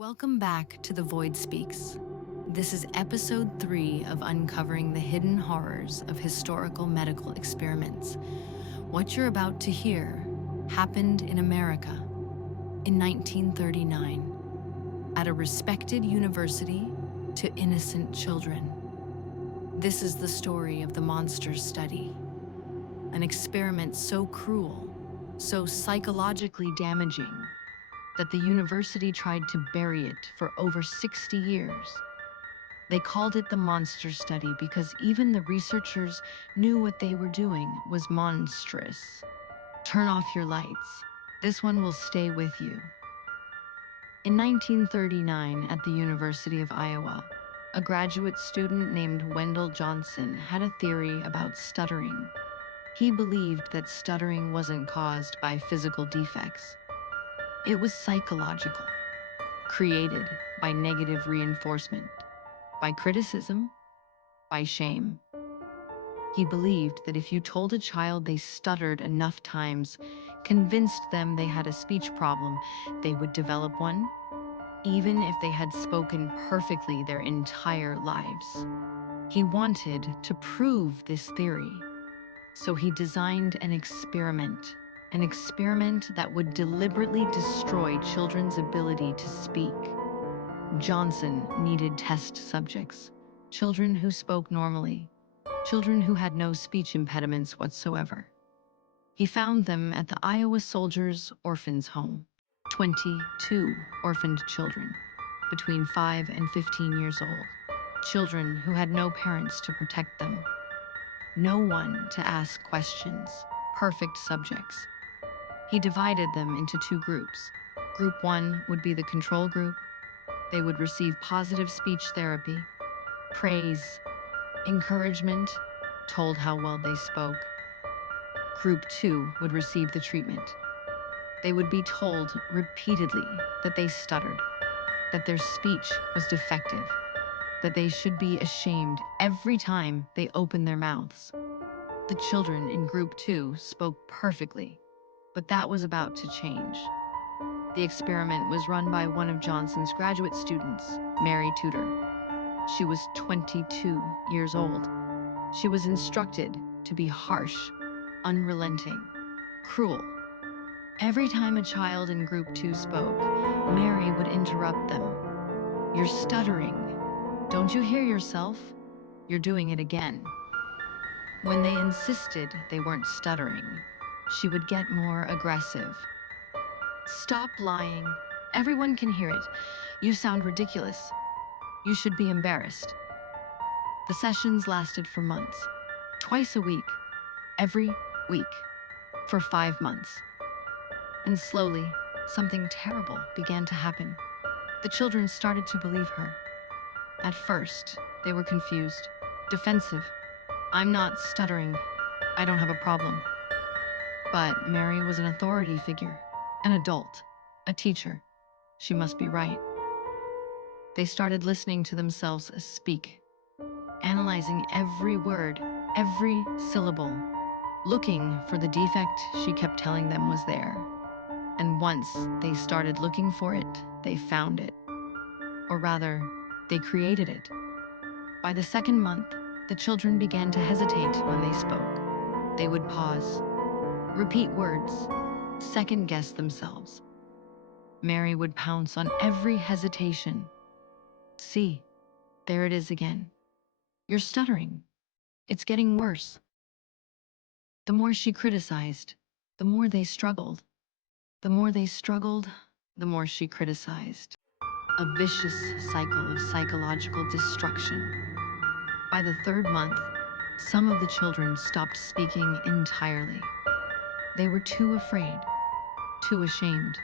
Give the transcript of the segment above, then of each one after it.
Welcome back to The Void Speaks. This is Episode 3 of uncovering the hidden horrors of historical medical experiments. What you're about to hear happened in America in 1939 at a respected university to innocent children. This is the story of the monster study, an experiment so cruel, so psychologically damaging, that the university tried to bury it for over 60 years. They called it the monster study because even the researchers knew what they were doing was monstrous. Turn off your lights. This one will stay with you. In 1939, at the University of Iowa, a graduate student named Wendell Johnson had a theory about stuttering. He believed that stuttering wasn't caused by physical defects. It was psychological, created by negative reinforcement, by criticism, by shame. He believed that if you told a child they stuttered enough times, convinced them they had a speech problem, they would develop one, even if they had spoken perfectly their entire lives. He wanted to prove this theory, so he designed an experiment that would deliberately destroy children's ability to speak. Johnson needed test subjects, children who spoke normally, children who had no speech impediments whatsoever. He found them at the Iowa Soldiers' Orphans Home, 22 orphaned children, between 5 and 15 years old, children who had no parents to protect them, no one to ask questions, perfect subjects. He divided them into two groups. Group 1 would be the control group. They would receive positive speech therapy, praise, encouragement, told how well they spoke. Group 2 would receive the treatment. They would be told repeatedly that they stuttered, that their speech was defective, that they should be ashamed every time they opened their mouths. The children in Group 2 spoke perfectly, but that was about to change. The experiment was run by one of Johnson's graduate students, Mary Tudor. She was 22 years old. She was instructed to be harsh, unrelenting, cruel. Every time a child in Group 2 spoke, Mary would interrupt them. "You're stuttering. Don't you hear yourself? You're doing it again." When they insisted they weren't stuttering, she would get more aggressive. "Stop lying. Everyone can hear it. You sound ridiculous. You should be embarrassed." The sessions lasted for months, twice a week, every week, for 5 months. And slowly, something terrible began to happen. The children started to believe her. At first, they were confused, defensive. "I'm not stuttering. I don't have a problem." But Mary was an authority figure, an adult, a teacher. She must be right. They started listening to themselves speak, analyzing every word, every syllable, looking for the defect she kept telling them was there. And once they started looking for it, they found it. Or rather, they created it. By the second month, the children began to hesitate when they spoke. They would pause, repeat words, second-guess themselves. Mary would pounce on every hesitation. "See, there it is again. You're stuttering. It's getting worse." The more she criticized, the more they struggled. The more they struggled, the more she criticized. A vicious cycle of psychological destruction. By the third month, some of the children stopped speaking entirely. They were too afraid, too ashamed.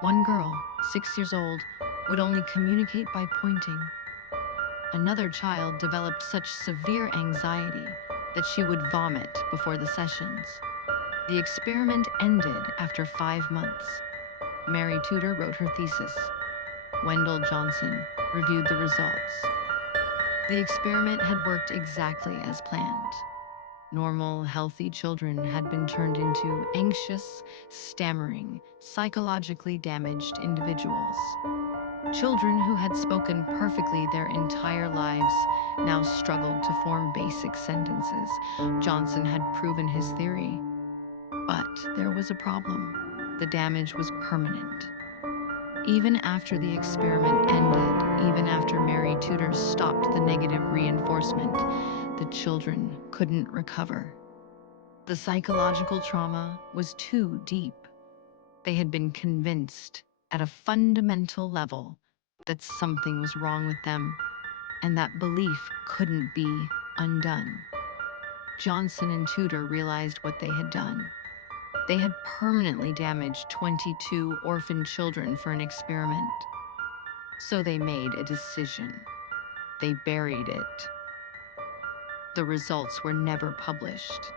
One girl, 6 years old, would only communicate by pointing. Another child developed such severe anxiety that she would vomit before the sessions. The experiment ended after 5 months. Mary Tudor wrote her thesis. Wendell Johnson reviewed the results. The experiment had worked exactly as planned. Normal, healthy children had been turned into anxious, stammering, psychologically damaged individuals. Children who had spoken perfectly their entire lives now struggled to form basic sentences. Johnson had proven his theory. But there was a problem. The damage was permanent. Even after the experiment ended, even after Mary Tudor stopped the negative reinforcement, the children couldn't recover. The psychological trauma was too deep. They had been convinced at a fundamental level that something was wrong with them, and that belief couldn't be undone. Johnson and Tudor realized what they had done. They had permanently damaged 22 orphaned children for an experiment. So they made a decision. They buried it. The results were never published.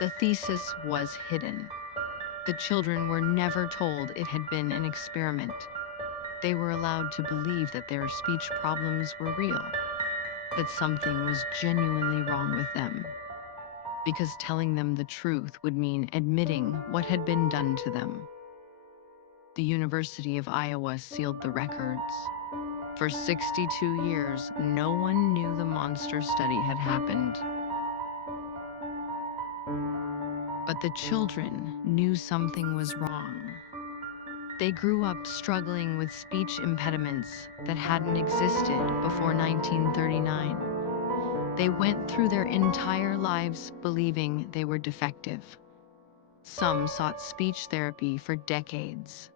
The thesis was hidden. The children were never told it had been an experiment. They were allowed to believe that their speech problems were real, that something was genuinely wrong with them, because telling them the truth would mean admitting what had been done to them. The University of Iowa sealed the records. For 62 years, no one knew the monster study had happened. But the children knew something was wrong. They grew up struggling with speech impediments that hadn't existed before 1939. They went through their entire lives believing they were defective. Some sought speech therapy for decades.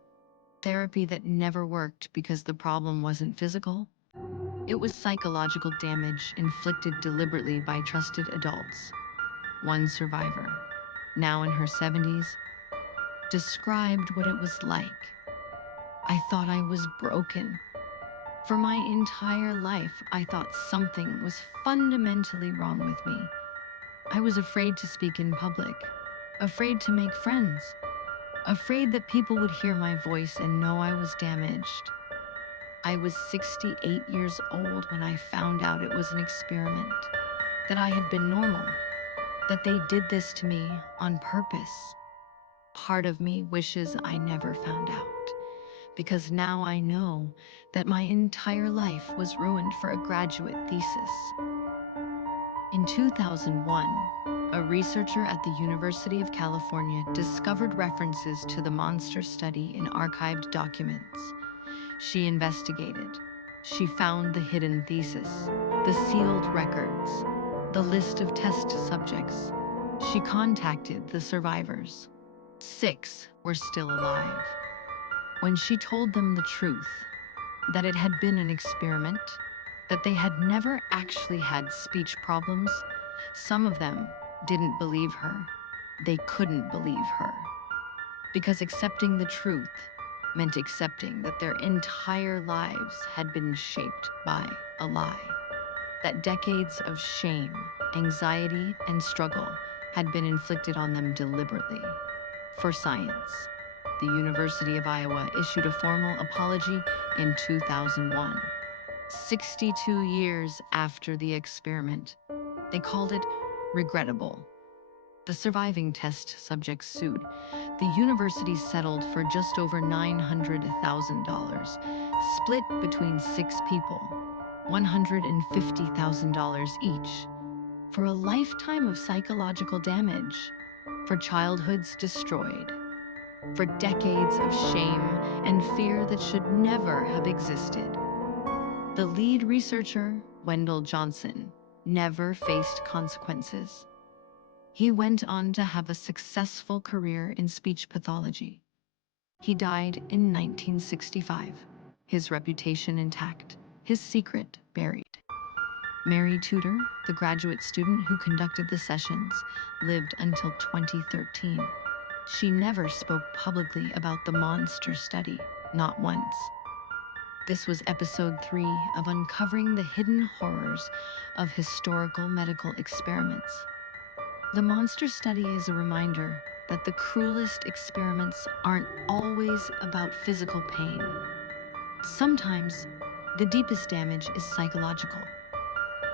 Therapy that never worked because the problem wasn't physical. It was psychological damage inflicted deliberately by trusted adults. One survivor, now in her 70s, described what it was like. I thought I was broken. For my entire life, I thought something was fundamentally wrong with me. I was afraid to speak in public, afraid to make friends, afraid that people would hear my voice and know I was damaged. I was 68 years old when I found out it was an experiment, that I had been normal, that they did this to me on purpose. Part of me wishes I never found out, because now I know that my entire life was ruined for a graduate thesis. In 2001, a researcher at the University of California discovered references to the monster study in archived documents. She investigated. She found the hidden thesis, the sealed records, the list of test subjects. She contacted the survivors. 6 were still alive. When she told them the truth, that it had been an experiment, that they had never actually had speech problems, some of them didn't believe her. They couldn't believe her. Because accepting the truth meant accepting that their entire lives had been shaped by a lie, that decades of shame, anxiety, and struggle had been inflicted on them deliberately. For science, the University of Iowa issued a formal apology in 2001, 62 years after the experiment. They called it regrettable. The surviving test subjects sued. The university settled for just over $900,000, split between 6 people, $150,000 each, for a lifetime of psychological damage, for childhoods destroyed, for decades of shame and fear that should never have existed. The lead researcher, Wendell Johnson, never faced consequences. He went on to have a successful career in speech pathology. He died in 1965, his reputation intact, his secret buried. Mary Tudor, the graduate student who conducted the sessions, lived until 2013. She never spoke publicly about the monster study, not once. This was Ep.3 of Uncovering the Hidden Horrors of Historical Medical Experiments. The monster study is a reminder that the cruelest experiments aren't always about physical pain. Sometimes, the deepest damage is psychological.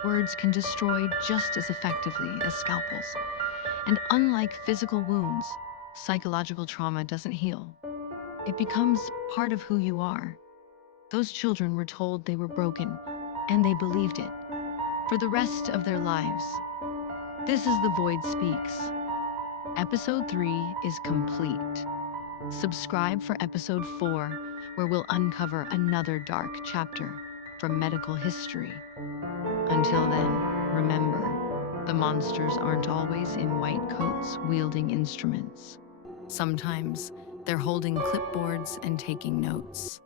Words can destroy just as effectively as scalpels. And unlike physical wounds, psychological trauma doesn't heal. It becomes part of who you are. Those children were told they were broken, and they believed it for the rest of their lives. This is The Void Speaks. Episode 3 is complete. Subscribe for Episode 4, where we'll uncover another dark chapter from medical history. Until then, remember, the monsters aren't always in white coats wielding instruments. Sometimes they're holding clipboards and taking notes.